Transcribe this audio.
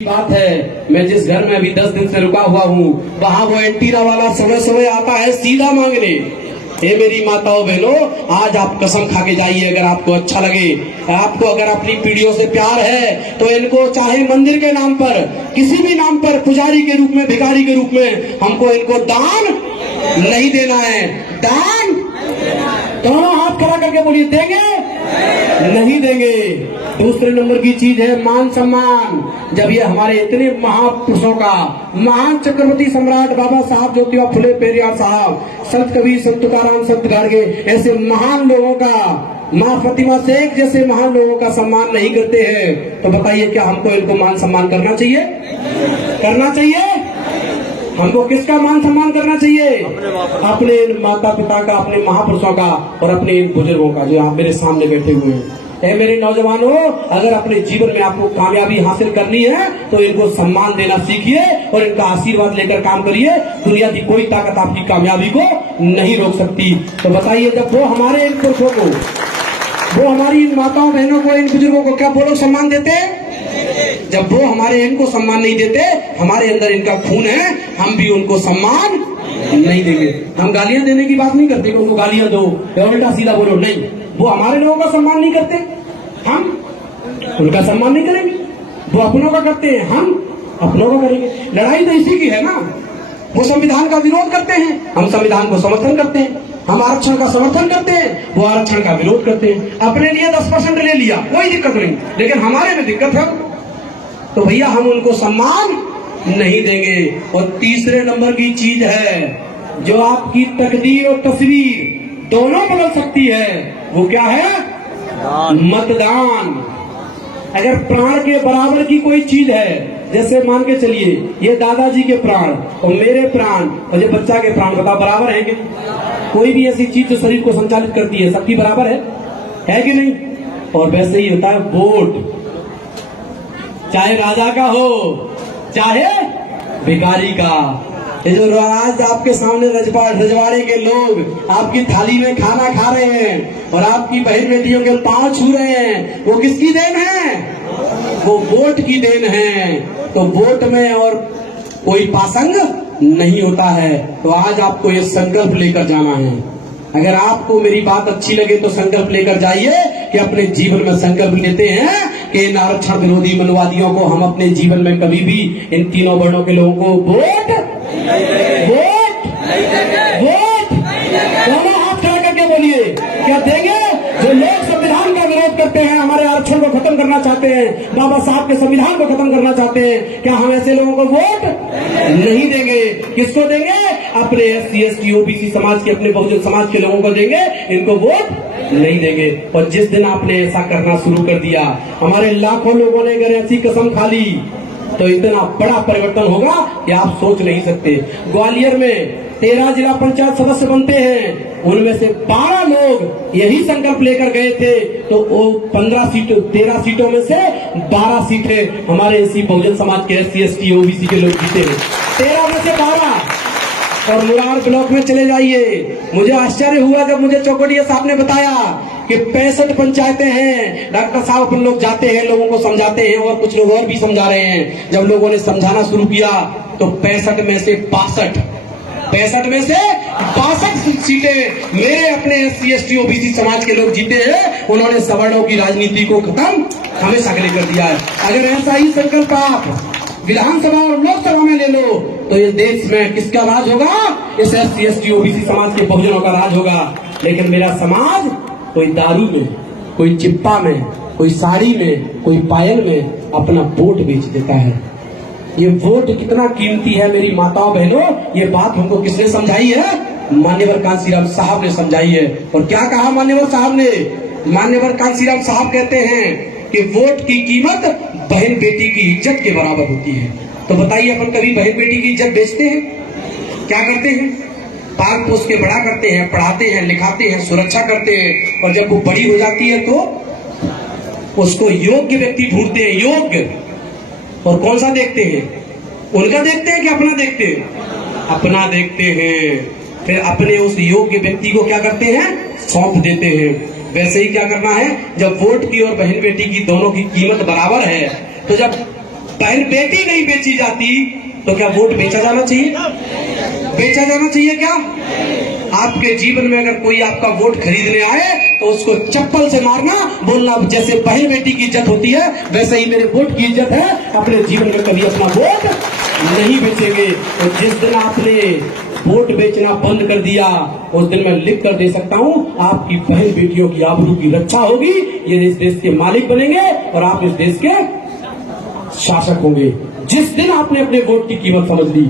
बात है, मैं जिस घर में अभी 10 दिन से रुका हुआ हूँ वहाँ वो एंटीना वाला समय समय आता है सीधा मांगने। ये मेरी माताओं बहनों, आज आप कसम खा के जाइए, अगर आपको अच्छा लगे, आपको अगर अपनी पीढ़ियों से प्यार है तो इनको चाहे मंदिर के नाम पर, किसी भी नाम पर, पुजारी के रूप में, भिखारी के रूप में, हमको इनको दान नहीं देना है। दान दोनों हाथ खड़ा करके बोलिए, देंगे नहीं देंगे। दूसरे नंबर की चीज है मान सम्मान। जब ये हमारे इतने महापुरुषों का, महान चक्रवर्ती सम्राट बाबा साहब ज्योतिबा फुले पेरियार साहब, संत कबीर, संत तुकाराम, संत गाडगे, ऐसे महान लोगों का, माँ फतिमा शेख जैसे महान लोगों का सम्मान नहीं करते हैं, तो बताइए क्या हमको इनको मान सम्मान करना चाहिए? करना चाहिए? हमको किसका मान सम्मान करना चाहिए? अपने माता पिता का, अपने महापुरुषों का और अपने इन बुजुर्गों का, जो आप मेरे सामने बैठे हुए हैं। मेरे नौजवानों, अगर अपने जीवन में आपको कामयाबी हासिल करनी है तो इनको सम्मान देना सीखिए और इनका आशीर्वाद लेकर काम करिए। दुनिया की कोई ताकत आपकी कामयाबी को नहीं रोक सकती। तो बताइए, जब वो हमारे इन पुरुषों को, वो हमारी इन माताओं बहनों को, इन बुजुर्गों को क्या वो लोग सम्मान देते हैं? जब वो हमारे इनको सम्मान नहीं देते, हमारे अंदर इनका खून है, हम भी उनको सम्मान नहीं देंगे। हम गालियां देने की बात नहीं करते कि उनको गालियां दो या उल्टा सीधा बोलो, नहीं। वो हमारे लोगों का सम्मान नहीं करते, हम उनका सम्मान नहीं करेंगे। वो अपनों का करते हैं, हम अपनों का करेंगे। लड़ाई तो इसी की है ना। वो संविधान का विरोध करते हैं, हम संविधान को समर्थन करते हैं। हम आरक्षण का समर्थन करते हैं, वो आरक्षण का विरोध करते हैं। अपने लिए 10% ले लिया, कोई दिक्कत नहीं, लेकिन हमारे में दिक्कत है, तो भैया हम उनको सम्मान नहीं देंगे। और तीसरे नंबर की चीज है जो आपकी तकदीर और तस्वीर दोनों बदल सकती है, वो क्या है? मतदान। अगर प्राण के बराबर की कोई चीज है, जैसे मान के चलिए ये दादाजी के प्राण और मेरे प्राण और ये बच्चा के प्राण, बता बराबर है कि? कोई भी ऐसी चीज जो शरीर को संचालित करती है, सबकी बराबर है कि नहीं? और वैसे ही होता है वोट, चाहे राजा का हो चाहे भिखारी का। ये जो आज आपके सामने रजवाड़े के लोग आपकी थाली में खाना खा रहे हैं और आपकी बहन बेटियों के पांव छू रहे हैं, वो किसकी देन है? वो वोट की देन है। तो वोट में और कोई पासंग नहीं होता है। तो आज आपको ये संकल्प लेकर जाना है। अगर आपको मेरी बात अच्छी लगे तो संकल्प लेकर जाइए कि अपने जीवन में संकल्प लेते हैं कि इन आरक्षण विरोधी मनवादियों को हम अपने जीवन में कभी भी, इन तीनों वर्णों के लोगों को वोट दोनों हाथ खड़ा करके बोलिए, क्या देंगे? जो लोग संविधान का विरोध करते हैं, हमारे आरक्षण को खत्म करना चाहते हैं, बाबा साहब के संविधान को खत्म करना चाहते हैं, क्या हम ऐसे लोगों को वोट नहीं देंगे? किसको देंगे? अपने SC ST OBC समाज के, अपने बहुजन समाज के लोगों को देंगे, इनको वोट नहीं देंगे। और जिस दिन आपने ऐसा करना शुरू कर दिया, हमारे लाखों लोगों ने अगर ऐसी कसम खा ली, तो इतना बड़ा परिवर्तन होगा कि आप सोच नहीं सकते। ग्वालियर में 13 जिला पंचायत सदस्य बनते हैं, उनमें से 12 लोग यही संकल्प लेकर गए थे, तो वो 13 सीटों में से 12 सीटें हमारे SC बहुजन समाज के SC ST OBC के लोग जीते हैं। 13 में से 12। और मुरार ब्लॉक में चले जाइए, मुझे आश्चर्य हुआ जब मुझे चौकड़िया साहब ने बताया कि 65 पंचायतें हैं। डॉक्टर साहब अपन लोग जाते हैं, लोगों को समझाते हैं, और कुछ लोग और भी समझा रहे हैं। जब लोगों ने समझाना शुरू किया तो 65 में से 62 सीटें मेरे अपने SC ST OBC समाज के लोग जीते हैं। उन्होंने सवर्णों की राजनीति को खत्म हमेशा के लिए कर दिया है। अगर ऐसा ही संकल्प आप विधानसभा और लोकसभा में ले लो तो ये देश में किसका राज होगा? इस SC ST OBC समाज के बहुजनों का राज होगा। लेकिन मेरा समाज कोई दारू में, कोई चिप्पा में, कोई साड़ी में, कोई पायल में अपना वोट बेच देता है। ये वोट कितना कीमती है मेरी माताओं बहनों, ये बात हमको किसने समझाई है? मान्यवर कांसीराम साहब ने समझाई है। और क्या कहा मान्यवर साहब ने? मान्यवर कांसीराम साहब कहते हैं कि वोट की कीमत बहन बेटी की इज्जत के बराबर होती है। तो बताइए, अपन कभी बहन बेटी की इज्जत बेचते हैं? क्या करते हैं? पाल पोस के बड़ा करते हैं, पढ़ाते हैं, लिखाते हैं, सुरक्षा करते हैं, और जब वो बड़ी हो जाती है तो उसको योग्य व्यक्ति ढूंढते हैं, योग्य। और कौन सा देखते हैं? उनका देखते हैं कि अपना देखते हैं? अपना देखते हैं। फिर अपने उस योग्य व्यक्ति को क्या करते हैं? सौंप देते हैं। वैसे ही क्या करना है, जब वोट की और बहन बेटी की दोनों की कीमत बराबर है, तो जब पर बेटी नहीं बेची जाती तो क्या वोट बेचा जाना चाहिए? बेचा जाना चाहिए क्या? आपके जीवन में अगर कोई आपका वोट खरीदने आए तो उसको चप्पल से मारना, बोलना जैसे बहन बेटी की इज्जत होती है वैसे ही मेरे वोट की इज्जत है। अपने जीवन में कभी अपना वोट नहीं बेचेंगे। तो जिस दिन आपने वोट बेचना बंद कर दिया उस दिन मैं लिख कर दे सकता हूं आपकी बहन बेटियों की आबरू की रक्षा होगी। ये इस देश के मालिक बनेंगे और आप इस देश के शासक होंगे जिस दिन आपने अपने वोट की कीमत समझ ली।